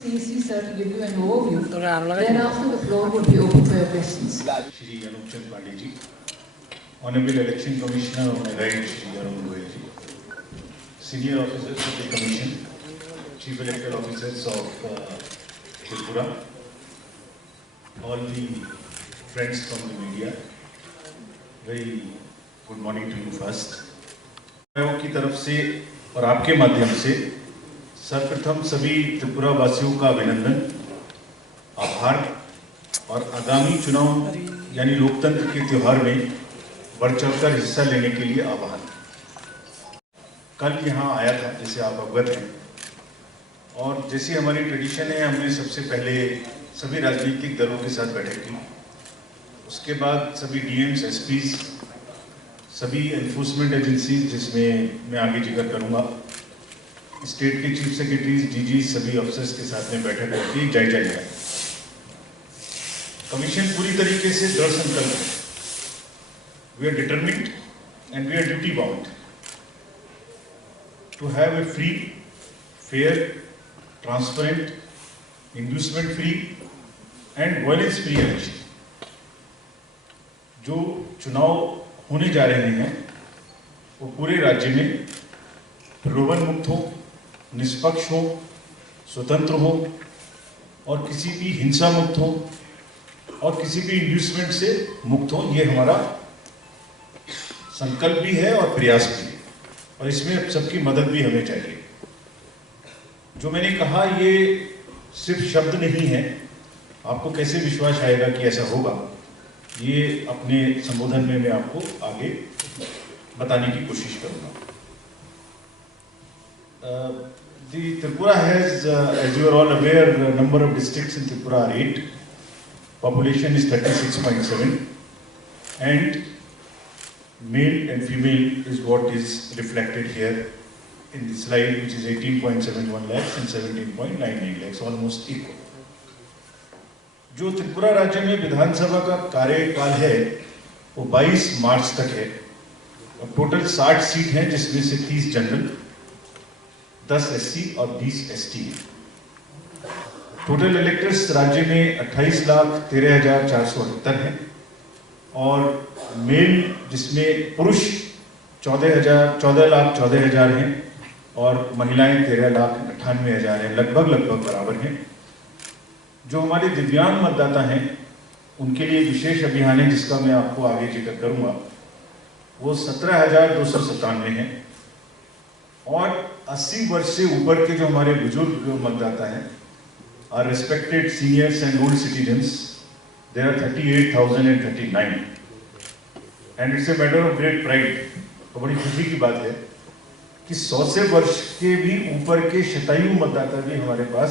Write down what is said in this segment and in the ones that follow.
CC sir to give you an overview. Then after the floor would be open for your questions. Shri Anup Chand Pandey ji, Honorable Election Commissioner on my right, Shri Arun Goyal ji, Senior Officers of the Commission, Chief Electoral Officers of Tripura, all the friends from the media, very good morning to you first. आयोग की तरफ से और आपके माध्यम से सर्वप्रथम सभी त्रिपुरा वासियों का अभिनंदन, आभार और आगामी चुनाव यानी लोकतंत्र के त्योहार में बढ़ चढ़कर हिस्सा लेने के लिए आह्वान। कल यहाँ आया था, जैसे आप अवगत हैं, और जैसी हमारी ट्रेडिशन है, हमने सबसे पहले सभी राजनीतिक दलों के साथ बैठक की, उसके बाद सभी डीएम्स, एसपीज, सभी एनफोर्समेंट एजेंसीज जिसमें मैं आगे जिक्र करूंगा, स्टेट के चीफ सेक्रेटरीज, डीजी, सभी अफसर्स के साथ में बैठक होती जायजा लिया। कमीशन पूरी तरीके से दृढ़ संकल्प है। We are determined and we are duty bound to have a free, fair, transparent, inducement free and violence free election. जो चुनाव होने जा रहे हैं वो पूरे राज्य में प्रलोभन मुक्त हो, निष्पक्ष हो, स्वतंत्र हो और किसी भी हिंसा मुक्त हो और किसी भी इंड्यूसमेंट से मुक्त हो। ये हमारा संकल्प भी है और प्रयास भी है, और इसमें सबकी मदद भी हमें चाहिए। जो मैंने कहा ये सिर्फ शब्द नहीं है, आपको कैसे विश्वास आएगा कि ऐसा होगा, ये अपने संबोधन में मैं आपको आगे बताने की कोशिश करूंगा। The Tripura has, as you are all aware, the number of districts in Tripura are 8. Population is 36.7, and male and female is what is reflected here in the slide, which is 18.71 lakhs and 17.99 lakhs, almost equal. जो त्रिपुरा राज्य में विधानसभा का कार्यकाल है वो 22 मार्च तक है, और टोटल 60 सीट हैं, जिसमें से 30 जनरल, 10 एससी और 20 एसटी हैं। टोटल इलेक्टर्स राज्य में 28,13,478 हैं, और मेल जिसमें पुरुष 14,14,000 हैं और महिलाएं 13,98,000 हैं, लगभग बराबर हैं। जो हमारे दिव्यांग मतदाता हैं उनके लिए विशेष अभियान है, जिसका मैं आपको आगे जिक्र करूंगा, वो 17,297 हैं। और 80 वर्ष से ऊपर के जो हमारे बुजुर्ग मतदाता हैं, are respected seniors and old citizens, there are 38,039, and it's a matter of great pride. तो बड़ी खुशी की बात है कि 100 से वर्ष के भी ऊपर के शतायु मतदाता भी हमारे पास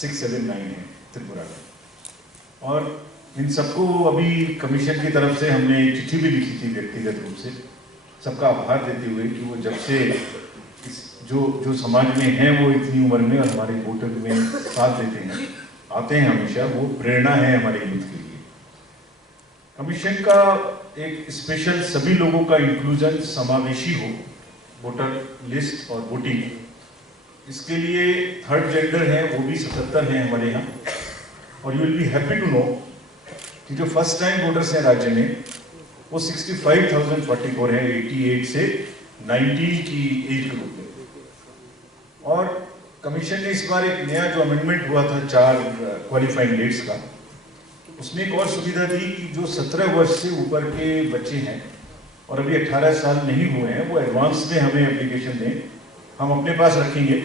679 हैं त्रिपुरा में। और इन सबको अभी कमीशन की तरफ से हमने चिट्ठी भी लिखी थी व्यक्तिगत रूप से, सबका आभार देते हुए कि वो जब से जो समाज में हैं वो इतनी उम्र में और हमारे वोटर में साथ देते हैं, आते हैं हमेशा, वो प्रेरणा है हमारे यूथ के लिए। कमीशन का एक स्पेशल सभी लोगों का इंक्लूजन, समावेशी हो वोटर लिस्ट और वोटिंग, इसके लिए थर्ड जेंडर है वो भी 77 हैं हमारे यहाँ। और you will be happy to know कि जो फर्स्ट टाइम वोटर्स हैं राज्य में वो 65,044 है, 88 से 90 की एज ग्रुप में। और कमीशन ने इस बार एक नया जो अमेंडमेंट हुआ था 4 क्वालिफाइंग डेट्स का, उसमें एक और सुविधा दी कि जो 17 वर्ष से ऊपर के बच्चे हैं और अभी 18 साल नहीं हुए हैं, वो एडवांस में हमें एप्लीकेशन दें, हम अपने पास रखेंगे,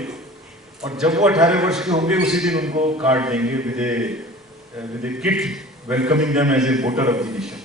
और जब वो 18 वर्ष के होंगे उसी दिन उनको कार्ड देंगे with a kit welcoming them as a voter of the nation.